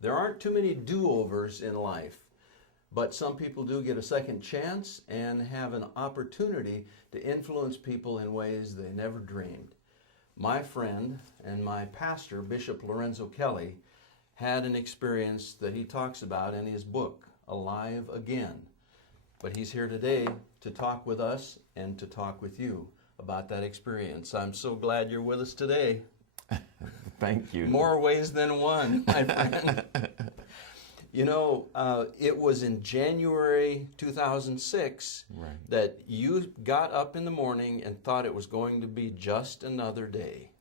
There aren't too many do-overs in life, but some people do get a second chance and have an opportunity to influence people in ways they never dreamed. My friend and my pastor, Bishop Lorenzo Kelly, had an experience that he talks about in his book, Alive Again. But he's here today to talk with us and to talk with you about that experience. I'm so glad you're with us today. Thank you. More ways than one, my friend. You know, it was in January 2006 that you got up in the morning and thought it was going to be just another day.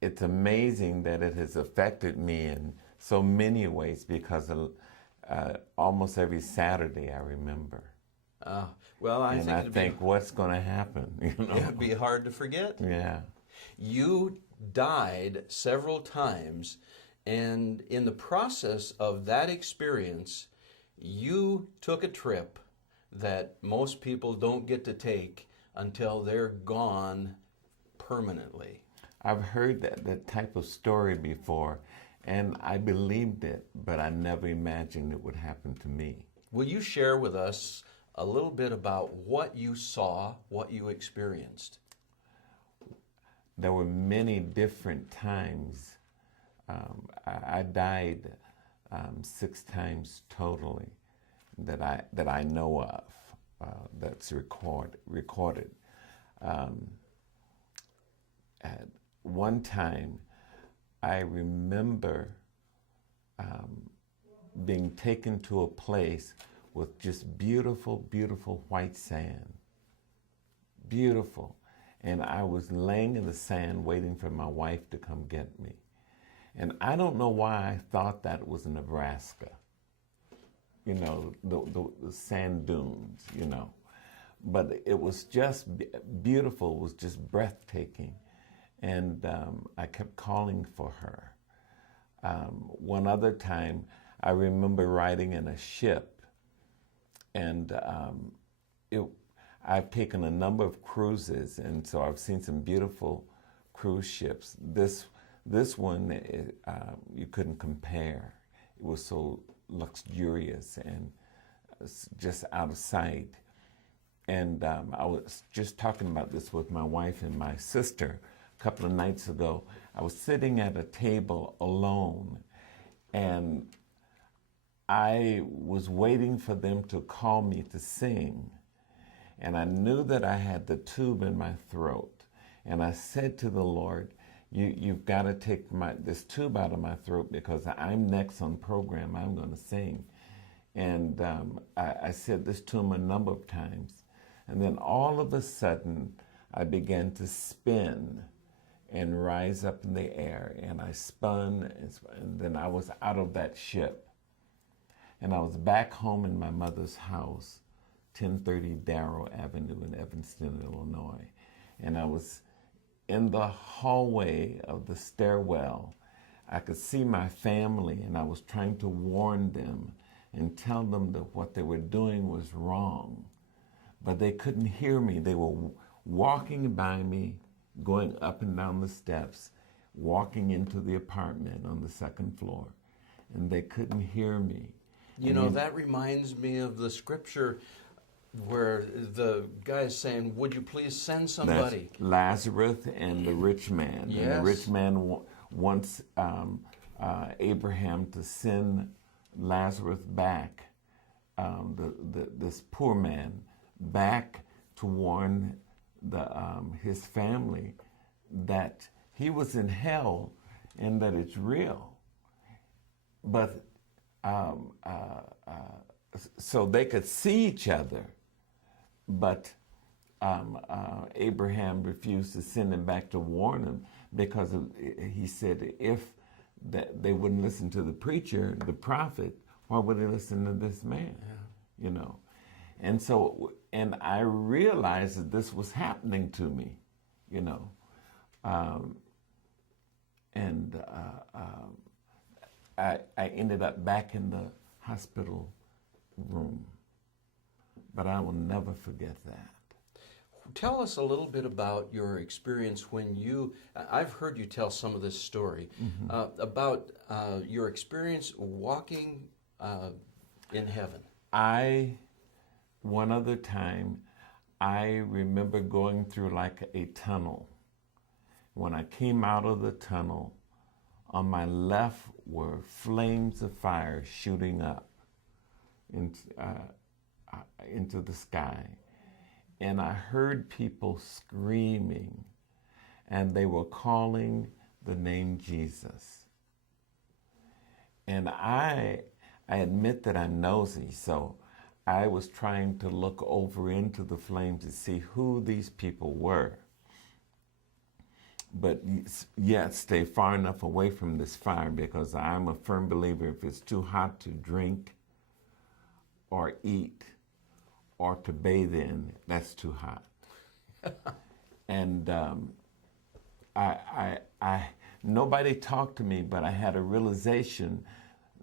It's amazing that it has affected me in so many ways because almost every Saturday I remember. Well, I think what's going to happen? You know? It'd be hard to forget. Yeah. You died several times, and in the process of that experience, you took a trip that most people don't get to take until they're gone permanently. I've heard that type of story before, and I believed it, but I never imagined it would happen to me. Will you share with us a little bit about what you saw, what you experienced? There were many different times. I died 6 times totally that I know of. That's recorded. At one time, I remember being taken to a place with just beautiful, beautiful white sand. Beautiful. And I was laying in the sand waiting for my wife to come get me. And I don't know why I thought that was Nebraska. You know, the sand dunes, you know. But it was just beautiful, it was just breathtaking. And I kept calling for her. One other time, I remember riding in a ship, and I've taken a number of cruises, and so I've seen some beautiful cruise ships. This one, you couldn't compare. It was so luxurious and just out of sight. And I was just talking about this with my wife and my sister a couple of nights ago. I was sitting at a table alone, and I was waiting for them to call me to sing. And I knew that I had the tube in my throat. And I said to the Lord, you've got to take this tube out of my throat because I'm next on program. I'm going to sing. And I said this to him a number of times. And then all of a sudden, I began to spin and rise up in the air. And I spun, and then I was out of that ship. And I was back home in my mother's house, 1030 Darrow Avenue in Evanston, Illinois. And I was in the hallway of the stairwell. I could see my family, and I was trying to warn them and tell them that what they were doing was wrong. But they couldn't hear me. They were walking by me, going up and down the steps, walking into the apartment on the 2nd floor, and they couldn't hear me. You know, that reminds me of the scripture where the guy is saying, would you please send somebody? That's Lazarus and the rich man. Yes. And the rich man wants Abraham to send Lazarus back, this poor man, back to warn his family that he was in hell and that it's real. But so they could see each other, but Abraham refused to send him back to warn him because he said if they wouldn't listen to the preacher, the prophet, why would they listen to this man? Yeah. You know, and I realized that this was happening to me, you know, I ended up back in the hospital room, but I will never forget that. Tell us a little bit about your experience when I've heard you tell some of this story, about your experience walking in heaven. One other time, I remember going through like a tunnel. When I came out of the tunnel, on my left were flames of fire shooting up into the sky. And I heard people screaming, and they were calling the name Jesus. And I admit that I'm nosy, so I was trying to look over into the flames to see who these people were. But yet stay far enough away from this fire, because I'm a firm believer if it's too hot to drink or eat or to bathe in, that's too hot. And nobody talked to me, but I had a realization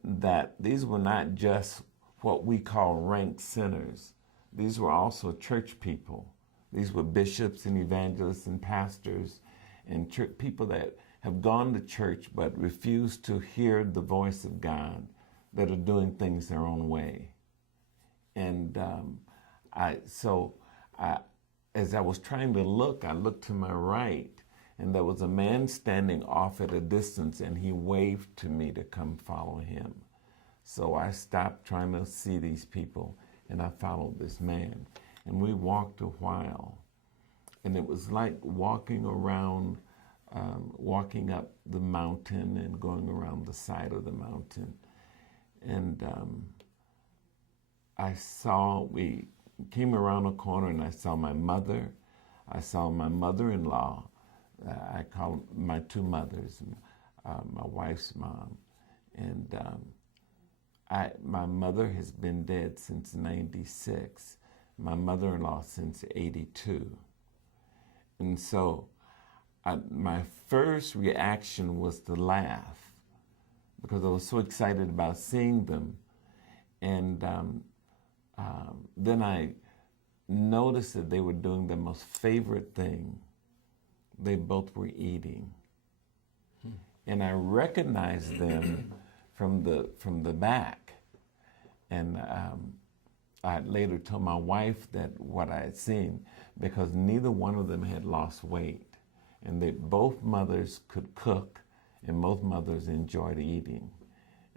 that these were not just what we call ranked sinners. These were also church people. These were bishops and evangelists and pastors and people that have gone to church but refuse to hear the voice of God, that are doing things their own way. And as I was trying to look, I looked to my right, and there was a man standing off at a distance, and he waved to me to come follow him. So I stopped trying to see these people, and I followed this man. And we walked a while, and it was like walking around, walking up the mountain and going around the side of the mountain. And we came around a corner, and I saw my mother. I saw my mother-in-law. I call my two mothers, my wife's mom. And my mother has been dead since 96. My mother-in-law since 82. And so my first reaction was to laugh, because I was so excited about seeing them. And then I noticed that they were doing their most favorite thing. They both were eating. And I recognized them from the back. And I later told my wife that what I had seen, because neither one of them had lost weight. And both mothers could cook, and both mothers enjoyed eating.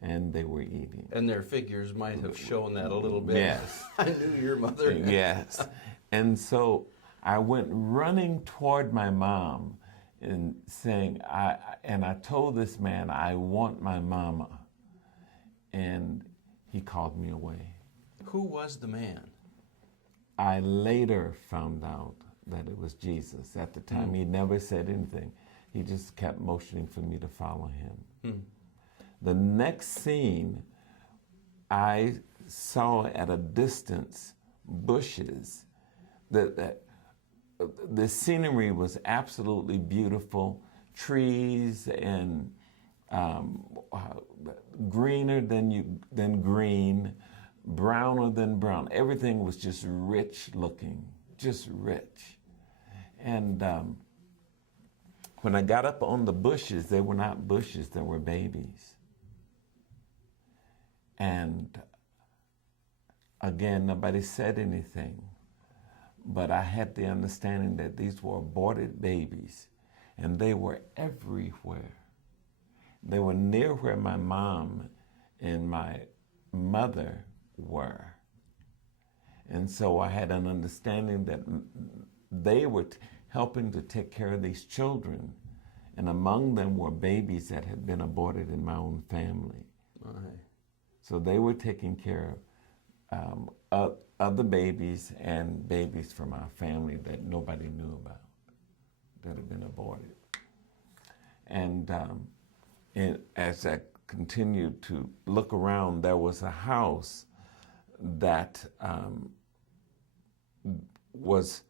And they were eating. And their figures might have shown that a little bit. Yes. I knew your mother. Yes. And so I went running toward my mom and saying, I told this man, I want my mama. And he called me away. Who was the man? I later found out that it was Jesus. At the time, he never said anything. He just kept motioning for me to follow him. The next scene, I saw at a distance bushes. The scenery was absolutely beautiful, trees and greener than green, browner than brown. Everything was just rich looking, just rich. And when I got up on the bushes, they were not bushes, they were babies. And again, nobody said anything, but I had the understanding that these were aborted babies, and they were everywhere. They were near where my mom and my mother were. And so I had an understanding that they were helping to take care of these children, and among them were babies that had been aborted in my own family. Right. So they were taking care of other babies and babies from our family that nobody knew about, that had been aborted. And as I continued to look around, there was a house that was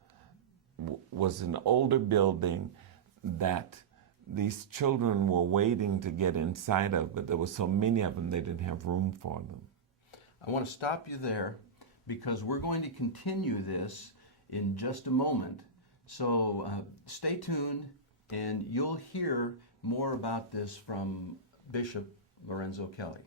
an older building that these children were waiting to get inside of, but there were so many of them they didn't have room for them. I want to stop you there, because we're going to continue this in just a moment. So stay tuned, and you'll hear more about this from Bishop Lorenzo Kelly.